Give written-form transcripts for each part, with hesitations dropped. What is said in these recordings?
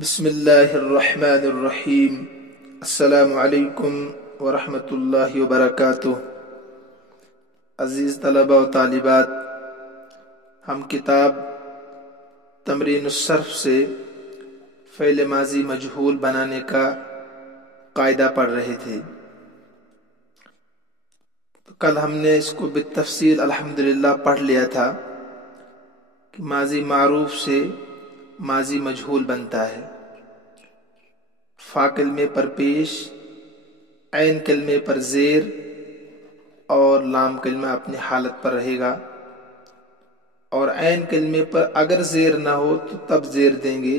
بسم اللہ الرحمن الرحیم۔ السلام علیکم ورحمۃ اللہ وبرکاتہ۔ عزیز طلبہ و طالبات، ہم کتاب تمرین الصرف سے فعل ماضی مجہول بنانے کا قاعدہ پڑھ رہے تھے۔ کل ہم نے اس کو بالتفصیل الحمدللہ پڑھ لیا تھا کہ ماضی معروف سے ماضی مجہول بنتا ہے۔ فا کلمے پر پیش، عین کلمے پر زیر اور لام کلمہ اپنی حالت پر رہے گا، اور عین کلمے پر اگر زیر نہ ہو تو تب زیر دیں گے،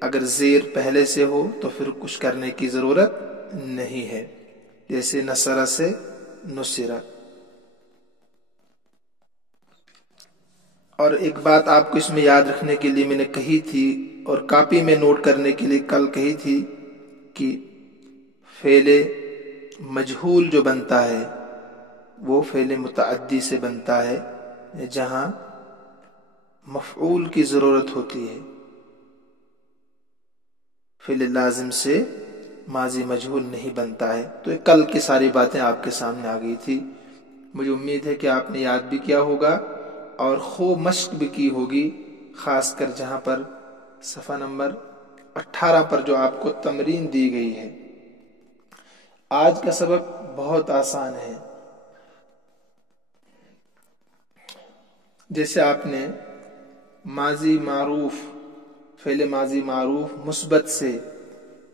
اگر زیر پہلے سے ہو تو پھر کچھ کرنے کی ضرورت نہیں ہے، جیسے نصرہ سے نصرہ۔ اور ایک بات آپ کو اس میں یاد رکھنے کے لیے میں نے کہی تھی اور کاپی میں نوٹ کرنے کے لیے کل کہی تھی کہ فعل مجہول جو بنتا ہے وہ فعل متعدی سے بنتا ہے، جہاں مفعول کی ضرورت ہوتی ہے۔ فعل لازم سے ماضی مجہول نہیں بنتا ہے۔ تو کل کی ساری باتیں آپ کے سامنے آ گئی تھی۔ مجھے امید ہے کہ آپ نے یاد بھی کیا ہوگا اور خوب مشق بھی کی ہوگی، خاص کر جہاں پر صفحہ نمبر 18 پر جو آپ کو تمرین دی گئی ہے۔ آج کا سبق بہت آسان ہے۔ جیسے آپ نے ماضی معروف، فعل ماضی معروف مثبت سے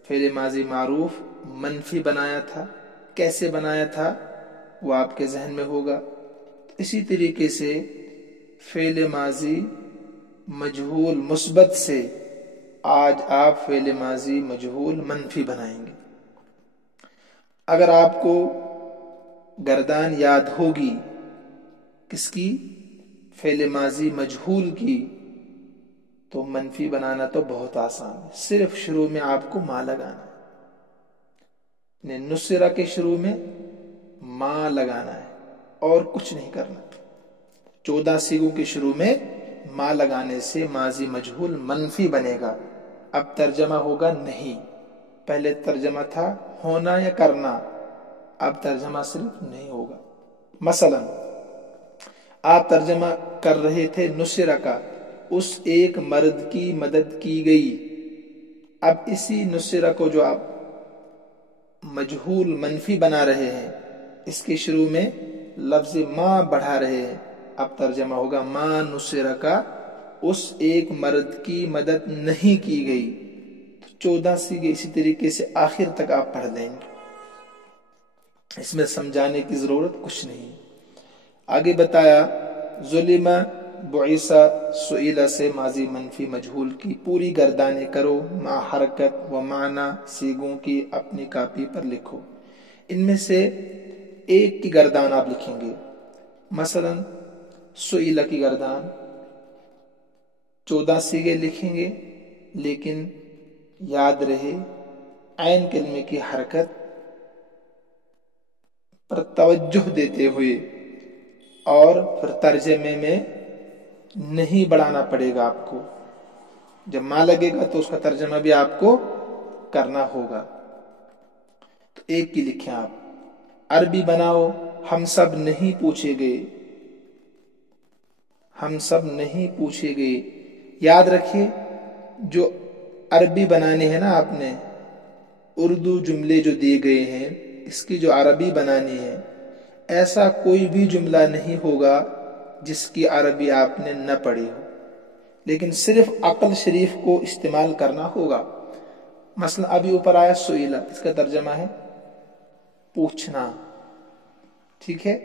فعل ماضی معروف منفی بنایا تھا، کیسے بنایا تھا وہ آپ کے ذہن میں ہوگا۔ اسی طریقے سے فعل ماضی مجہول مثبت سے آج آپ فعل ماضی مجہول منفی بنائیں گے۔ اگر آپ کو گردان یاد ہوگی کس کی؟ فعل ماضی مجہول کی، تو منفی بنانا تو بہت آسان ہے، صرف شروع میں آپ کو ما لگانا ہے، نصرہ کے شروع میں ما لگانا ہے اور کچھ نہیں کرنا۔ 14 سیغوں کے شروع میں ما لگانے سے ماضی مجہول منفی بنے گا۔ اب ترجمہ ہوگا نہیں، پہلے ترجمہ تھا ہونا یا کرنا، اب ترجمہ صرف نہیں ہوگا۔ مثلا آپ ترجمہ کر رہے تھے نصرہ کا، اس ایک مرد کی مدد کی گئی۔ اب اسی نصرہ کو جو آپ مجہول منفی بنا رہے ہیں، اس کے شروع میں لفظ ما بڑھا رہے ہیں، اب ترجمہ ہوگا ما نصرہ کا اس ایک مرد کی مدد نہیں کی گئی۔ 14 سیغے اسی طریقے سے آخر تک آپ پڑھ دیں گے، اس میں سمجھانے کی ضرورت کچھ نہیں۔ آگے بتایا ظلم بعث سئل سے ماضی منفی مجہول کی پوری گردانیں کرو، مع حرکت و معنی سیغوں کی اپنی کاپی پر لکھو۔ ان میں سے ایک کی گردان آپ لکھیں گے، مثلا سئل کی گردان 14 سیغے لکھیں گے، لیکن یاد رہے عین کلمے کی حرکت پر توجہ دیتے ہوئے، اور پھر ترجمے میں نہیں بڑھانا پڑے گا آپ کو۔ جب ما لگے گا تو اس کا ترجمہ بھی آپ کو کرنا ہوگا۔ تو ایک کی لکھیں آپ۔ عربی بناؤ، ہم سب نہیں پوچھے گئے، ہم سب نہیں پوچھے گئے۔ یاد رکھیے جو عربی بنانے ہیں نا آپ نے، اردو جملے جو دیے گئے ہیں اس کی جو عربی بنانی ہے، ایسا کوئی بھی جملہ نہیں ہوگا جس کی عربی آپ نے نہ پڑھی ہو، لیکن صرف عقل شریف کو استعمال کرنا ہوگا۔ مثلا ابھی اوپر آیا سئلہ، اس کا ترجمہ ہے پوچھنا، ٹھیک ہے؟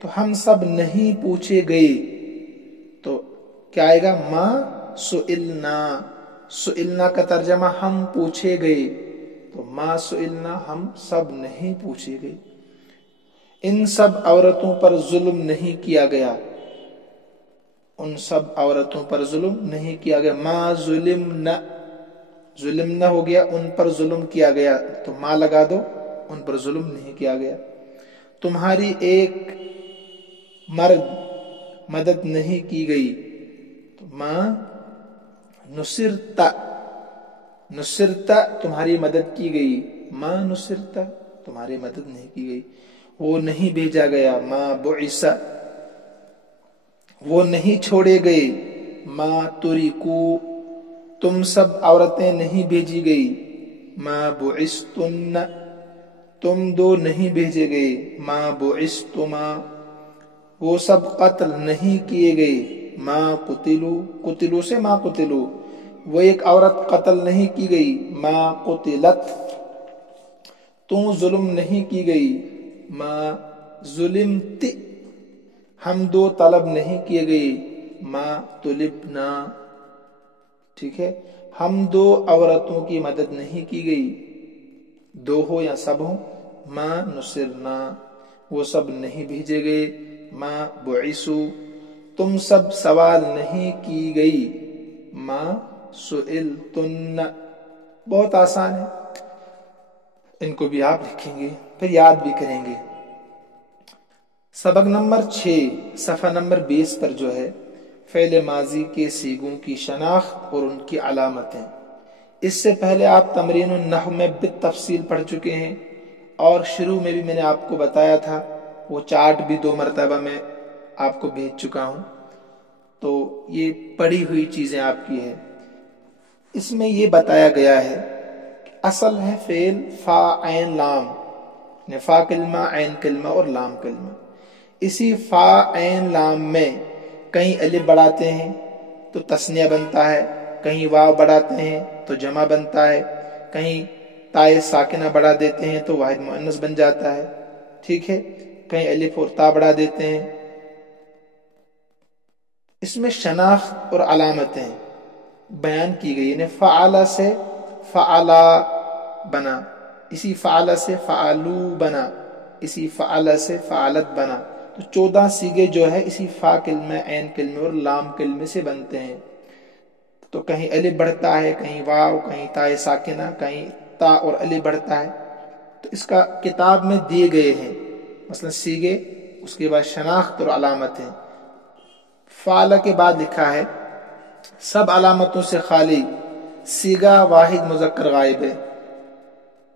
تو ہم سب نہیں پوچھے گئے، تو کیا آئے گا؟ ما سئلنا۔ سئلنا کا ترجمہ ہم پوچھے گئے، تو ما سئلنا ہم سب نہیں پوچھے گئے۔ ان سب عورتوں پر ظلم نہیں کیا گیا، ان سب عورتوں پر ظلم نہیں کیا گیا۔ ما ظلمنا، ظلمنا ہو گیا ان پر ظلم کیا گیا، تو ما لگا دو، ان پر ظلم نہیں کیا گیا۔ تمہاری ایک مرد مدد نہیں کی گئی، تو ما نصرت، नुसरता तुम्हारी मदद की गई, मा नुसरता तुम्हारी मदद नहीं की गई। वो नहीं भेजा गया, मा बुइसा वो नहीं छोड़े गए, मा तुरिकू तुम सब औरतें नहीं भेजी गई, मा बुइस्तुन्ना तुम दो नहीं भेजे गए, मा बुइस्तुमा वो सब कत्ल नहीं किए गए, मा कुतिलू कुतिलू से मा कुतिलू वो एक औरत कत्ल नहीं की गई, मा कुतिलत तू जुल्म नहीं की गई, मा जुलिमति हम दो तलब नहीं किए गए, मा तुलिबना ठीक है, हम दो औरतों की मदद नहीं की गई, दो हो या सब हो, मा नुसिरना वो सब नहीं भेजे गए, मा बुइसु तुम सब सवाल नहीं की गई, मा सुइलतुन्ना बहुत आसान है, इनको भी आप लिखेंगे फिर याद भी करेंगे। सबक नंबर 6 सफ़ा नंबर 20 पर जो है फ़ेल माजी के सीगों की शनाख्त और उनकी अलामतें। इससे पहले आप तमरीनुन नहव में बितफसील पढ़ चुके हैं और शुरू में भी मैंने आपको बताया था, वो चार्ट भी 2 मरतबा मैं आपको भेज चुका हूं, तो ये पढ़ी हुई चीजें आपकी है। इसमें ये बताया गया है कि असल है फेल फा ऐन लाम, फा कलमा ऐन कलमा और लाम कलमा। इसी फा ऐन लाम में कहीं अलिफ बढ़ाते हैं तो तस्निया बनता है, कहीं वाव बढ़ाते हैं तो जमा बनता है, कहीं ताए साकिना बढ़ा देते हैं तो वाहिद मुअन्नस बन जाता है, ठीक है, कहीं अलिफ और ता बढ़ा देते हैं। इसमें शनाख्त और अलामतें बयान की गई, यानी फ़आला से फ़आला बना, इसी फ़आला से फ़आलू बना, इसी फ़आला से फ़आलत बना। तो 14 सीगे जो है इसी फ़ा कलमे ऐन कलमे और लाम कलमे से बनते हैं। तो कहीं अलिफ बढ़ता है, कहीं वाव, कहीं ताए साकिना, कहीं ता और अलिफ बढ़ता है। तो इसका किताब में दिए गए हैं मसलन सीगे, उसके बाद शनाख्त और अलामतें। फ़ाला के बाद लिखा है सब अलामतों से खाली सीगा वाहिद मुज़क्कर गायब है।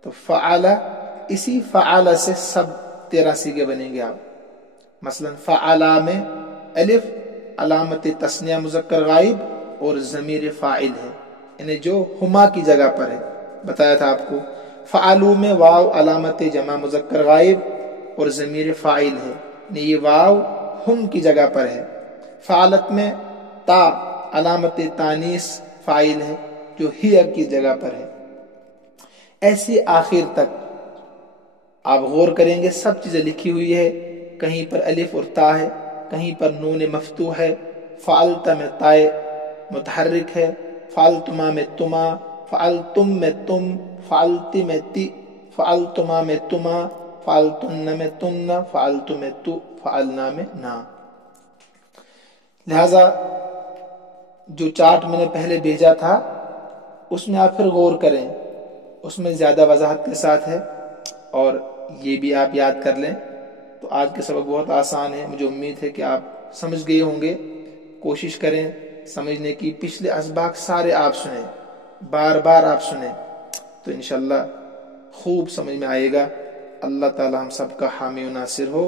तो फ़आला, इसी फ़आला से सब 13 सीगे बनेंगे आप। मसलन फ़आला में अलिफ अलामत तस्निया मुज़क्कर गायब और ज़मीर फ़ाइल है, यानी जो हुमा की जगह पर है, बताया था आपको। फ़आलू में वाव अलामत जमा मुज़क्कर गायब और ज़मीर फ़ाइल है, यानी ये वाव हुम की जगह पर है। फ़आलत में ता अलामत तानीस फ़ाइल है जो हिया की जगह पर है। ऐसे आखिर तक आप गौर करेंगे, सब चीज़ें लिखी हुई है, कहीं पर अलिफ और ता है, कहीं पर नून मफ्तू है, फ़अलता में ताए मुतहर्रिक है, फ़अलतुमा में तुमा, फ़अलतुम में तुम, फ़अलती में ती, फ़अलतुमा में तुमा, फ़अलतुन्ना में तुन्ना, फ़अलतु में तु, फ़अलना में ना। लिहाजा जो चार्ट मैंने पहले भेजा था उसमें आप फिर गौर करें, उसमें ज़्यादा वजाहत के साथ है, और ये भी आप याद कर लें। तो आज के सबक बहुत आसान है, मुझे उम्मीद है कि आप समझ गए होंगे। कोशिश करें समझने की, पिछले असबाक सारे आप सुने, बार बार आप सुने, तो इंशाल्लाह खूब समझ में आएगा। अल्लाह ताला हम सबका हामी व नासिर हो।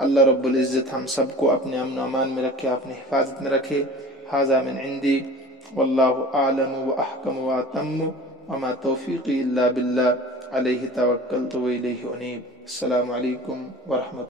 अल्लाह रब्बुल इज़्ज़त हम सबको अपने अमन अमान में रखे, अपनी हिफाजत में रखे। हाज़ा मिन इंदी वल्लाहु आलम व अहकम व अतम व मा तौफीक़ी इल्ला बिल्लाह अलैहि तवक्कलतु व इलैहि उनीब। अस्सलामु अलैकुम व रहमतुल्लाह।